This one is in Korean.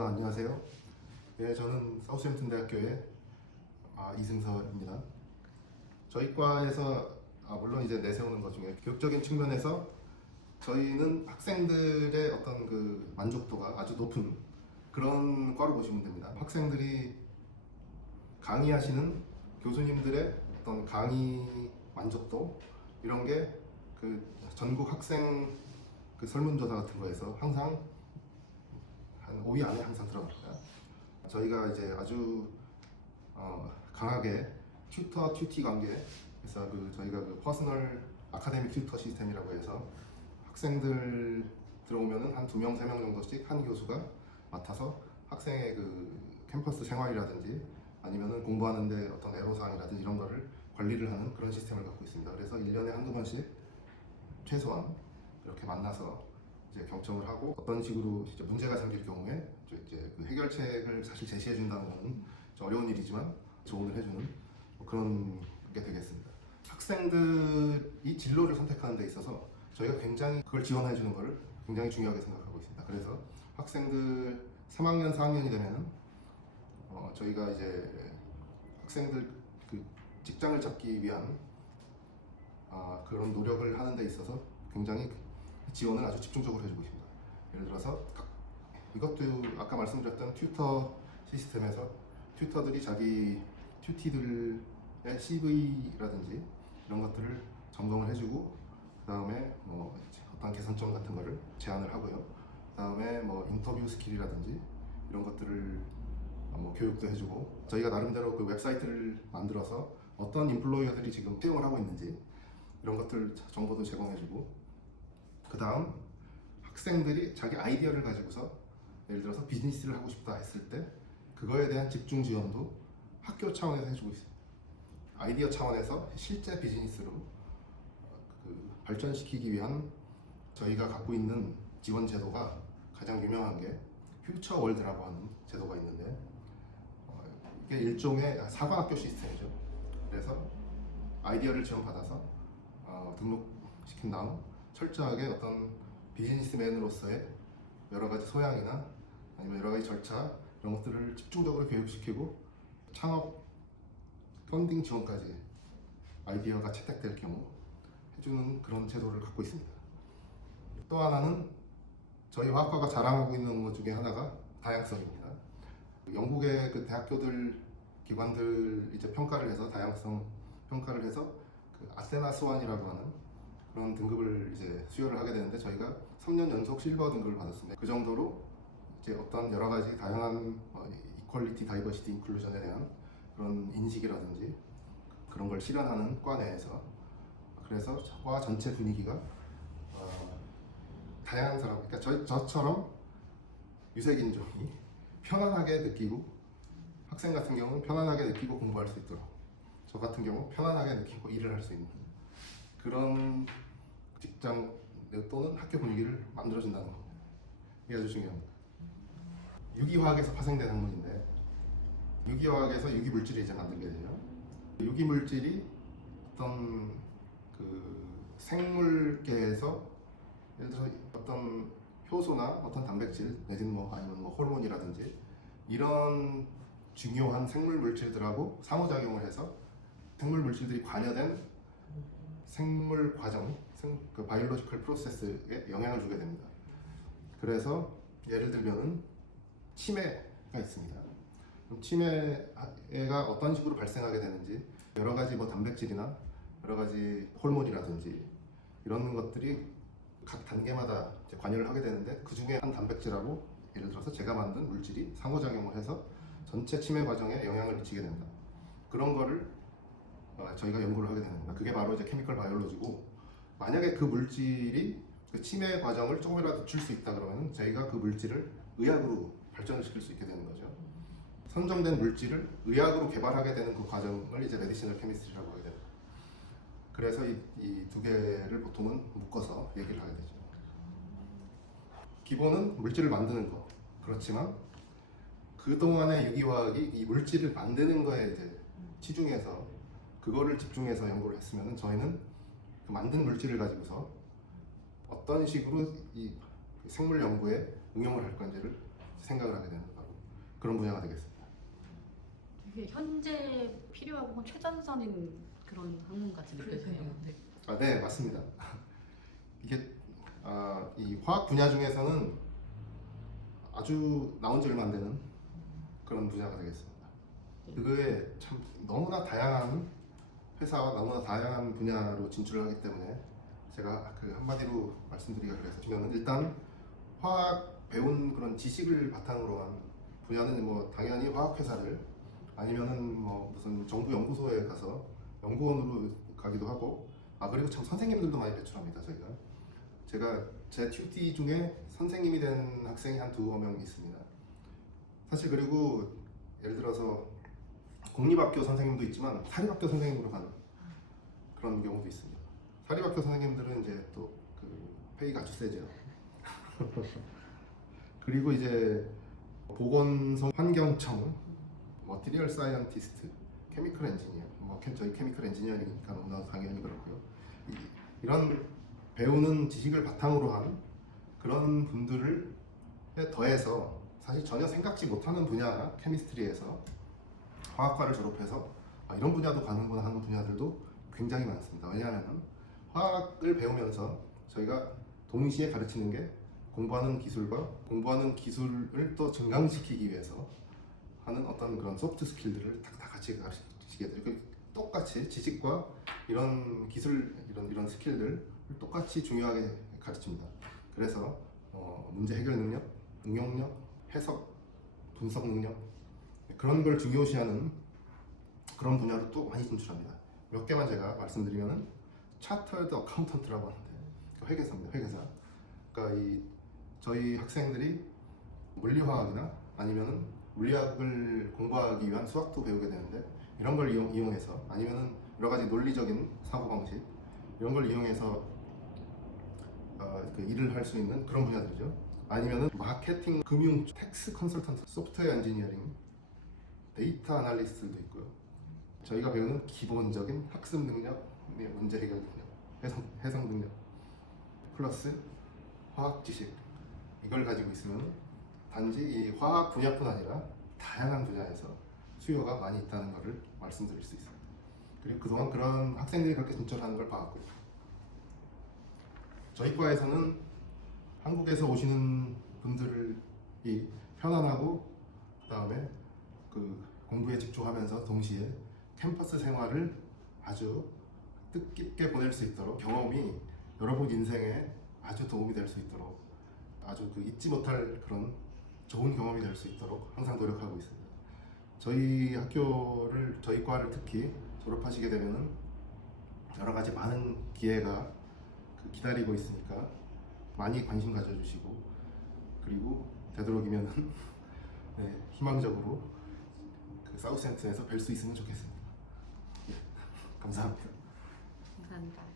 안녕하세요. 예, 저는 사우스햄튼 대학교의 이승서입니다. 저희 과에서 물론 이제 내세우는 것 중에 교육적인 측면에서 저희는 학생들의 어떤 그 만족도가 아주 높은 그런 과로 보시면 됩니다. 학생들이 강의하시는 교수님들의 어떤 강의 만족도 이런 게 그 전국 학생 그 설문조사 같은 거에서 항상 한 5위 안에 항상 들어갑니다. 저희가 이제 아주 강하게 튜터 튜티 관계, 그래서 저희가 그 퍼스널 아카데믹 튜터 시스템이라고 해서 학생들 들어오면은 한 2명, 3명 정도씩 한 교수가 맡아서 학생의 그 캠퍼스 생활이라든지 아니면은 공부하는데 어떤 애로사항이라든지 이런 거를 관리를 하는 그런 시스템을 갖고 있습니다. 그래서 1년에 한두 번씩 최소한 이렇게 만나서 이제 경청을 하고 어떤 식으로 이제 문제가 생길 경우에 이제 그 해결책을 사실 제시해 준다는 것은 좀 어려운 일이지만 조언을 해주는 그런 게 되겠습니다. 학생들이 진로를 선택하는 데 있어서 저희가 굉장히 그걸 지원해 주는 것을 굉장히 중요하게 생각하고 있습니다. 그래서 학생들 3학년, 4학년이 되면은 저희가 이제 학생들 그 직장을 잡기 위한 그런 노력을 하는 데 있어서 굉장히 지원을 아주 집중적으로 해주고 있습니다. 예를 들어서 이것도 아까 말씀드렸던 튜터 시스템에서 튜터들이 자기 튜티들의 CV라든지 이런 것들을 점검을 해주고 그 다음에 뭐 어떤 개선점 같은 거를 제안을 하고요. 그 다음에 뭐 인터뷰 스킬이라든지 이런 것들을 뭐 교육도 해주고 저희가 나름대로 그 웹사이트를 만들어서 어떤 인플로이어들이 지금 채용을 하고 있는지 이런 것들 정보도 제공해주고 그 다음 학생들이 자기 아이디어를 가지고서 예를 들어서 비즈니스를 하고 싶다 했을 때 그거에 대한 집중 지원도 학교 차원에서 해주고 있습니다. 아이디어 차원에서 실제 비즈니스로 그 발전시키기 위한 저희가 갖고 있는 지원 제도가 가장 유명한 게 퓨처 월드라고 하는 제도가 있는데 이게 일종의 사관학교 시스템이죠. 그래서 아이디어를 지원받아서 등록시킨 다음 철저하게 어떤 비즈니스맨으로서의 여러 가지 소양이나 아니면 여러 가지 절차 이런 것들을 집중적으로 교육시키고 창업 펀딩 지원까지 아이디어가 채택될 경우 해주는 그런 제도를 갖고 있습니다. 또 하나는 저희 화학과가 자랑하고 있는 것 중에 하나가 다양성입니다. 영국의 그 대학교들 기관들 이제 평가를 해서 다양성 평가를 해서 그 아세나 스완이라고 하는 그런 등급을 이제 수여를 하게 되는데 저희가 3년 연속 실버 등급을 받았습니다. 그 정도로 이제 어떤 여러 가지 다양한 이퀄리티, 다이버시티, 인클루전에 대한 그런 인식이라든지 그런 걸 실현하는 과 내에서 그래서 과 전체 분위기가 다양한 사람, 그러니까 저처럼 유색인종이 편안하게 느끼고 학생 같은 경우는 편안하게 느끼고 공부할 수 있도록 저 같은 경우 편안하게 느끼고 일을 할 수 있는 그런 직장 또는 학교 분위기를 만들어준다는 겁니다. 이게 아주 중요합니다. 유기화학에서 파생된 학문인데 유기화학에서 유기물질을 이제 만들게 되죠. 유기물질이 어떤 그 생물계에서 예를 들어서 어떤 효소나 어떤 단백질 내지는 아니면 호르몬이라든지 이런 중요한 생물 물질들하고 상호작용을 해서 생물 물질들이 관여된 생물 과정, 그 바이올로지컬 프로세스에 영향을 주게 됩니다. 그래서 예를 들면은 치매가 있습니다. 그럼 치매가 어떤 식으로 발생하게 되는지 여러 가지 단백질이나 여러 가지 호르몬이라든지 이런 것들이 각 단계마다 이제 관여를 하게 되는데 그 중에 한 단백질하고 예를 들어서 제가 만든 물질이 상호작용을 해서 전체 치매 과정에 영향을 미치게 된다. 그런 거를 저희가 연구를 하게 되는 겁니다. 그게 바로 이제 케미컬 바이올로지고 만약에 그 물질이 그 치매 과정을 조금이라도 늦출 수 있다 그러면 저희가 그 물질을 의학으로 발전을 시킬 수 있게 되는 거죠. 선정된 물질을 의학으로 개발하게 되는 그 과정을 이제 메디시널 케미스트리라고 하게 됩니다. 그래서 이 두 개를 보통은 묶어서 얘기를 하게 되죠. 기본은 물질을 만드는 거. 그렇지만 그동안의 유기화학이 이 물질을 만드는 거에 이제 치중해서 그거를 집중해서 연구를 했으면 저희는 그 만든 물질을 가지고서 어떤 식으로 이 생물 연구에 응용을 할 건지를 생각을 하게 되는 바로 그런 분야가 되겠습니다. 되게 현재 필요하고 최전선인 그런 학문 같이 느껴지네요. 네. 네, 맞습니다. 이게 이 화학 분야 중에서는 아주 나온 지 얼마 안 되는 그런 분야가 되겠습니다. 그거에 참 너무나 다양한 회사와 너무나 다양한 분야로 진출을 하기 때문에 제가 그 한마디로 말씀드리기가 그래서 일단 화학 배운 그런 지식을 바탕으로 한 분야는 뭐 당연히 화학 회사를 아니면은 뭐 무슨 정부 연구소에 가서 연구원으로 가기도 하고 그리고 참 선생님들도 많이 배출합니다. 제가 제 튜티 중에 선생님이 된 학생이 한 2명 있습니다. 사실 그리고 예를 들어서 공립학교 선생님도 있지만 사립학교 선생님으로 가는 그런 경우도 있습니다. 사립학교 선생님들은 이제 또 그 페이가 아주 세죠. 그리고 이제 보건소 환경청, 머티리얼 사이언티스트, 케미컬 엔지니어, 저희 케미컬 엔지니어니까 너무나 당연히 그렇고요. 이런 배우는 지식을 바탕으로 한 그런 분들을 더해서 사실 전혀 생각지 못하는 분야 케미스트리에서 화학과를 졸업해서 이런 분야도 가는구나 하는 분야들도 굉장히 많습니다. 왜냐하면 화학을 배우면서 저희가 동시에 가르치는 게 공부하는 기술과 공부하는 기술을 또 증강시키기 위해서 하는 어떤 그런 소프트 스킬들을 다 같이 가르치게 되고 똑같이 지식과 이런 기술 이런 스킬들을 똑같이 중요하게 가르칩니다. 그래서 문제 해결 능력, 응용력, 해석, 분석 능력 그런 걸 중요시하는 그런 분야로 또 많이 진출합니다. 몇 개만 제가 말씀드리면은 차터드 어카운턴트라고 하는데 회계사입니다. 회계사. 그러니까 저희 학생들이 물리화학이나 아니면은 물리학을 공부하기 위한 수학도 배우게 되는데 이런 걸 이용해서 아니면은 여러 가지 논리적인 사고 방식 이런 걸 이용해서 그 일을 할 수 있는 그런 분야들이죠. 아니면은 마케팅, 금융, 텍스 컨설턴트, 소프트웨어 엔지니어링, 데이터 아날리스트도 있고요. 저희가 배우는 기본적인 학습 능력, 문제 해결 능력, 해석 능력, 플러스 화학 지식 이걸 가지고 있으면 단지 이 화학 분야뿐 아니라 다양한 분야에서 수요가 많이 있다는 것을 말씀드릴 수 있습니다. 그리고 그동안 그런 학생들이 그렇게 진출하는 걸 봐왔고요. 저희 과에서는 한국에서 오시는 분들이 편안하고 그다음에 그 공부에 집중하면서 동시에 캠퍼스 생활을 아주 뜻깊게 보낼 수 있도록 경험이 여러분 인생에 아주 도움이 될 수 있도록 아주 그 잊지 못할 그런 좋은 경험이 될 수 있도록 항상 노력하고 있습니다. 저희 과를 특히 졸업하시게 되면은 여러 가지 많은 기회가 기다리고 있으니까 많이 관심 가져주시고 그리고 되도록이면은 희망적으로 그 사우스햄튼에서 뵐 수 있으면 좋겠습니다. 감사합니다. 감사합니다.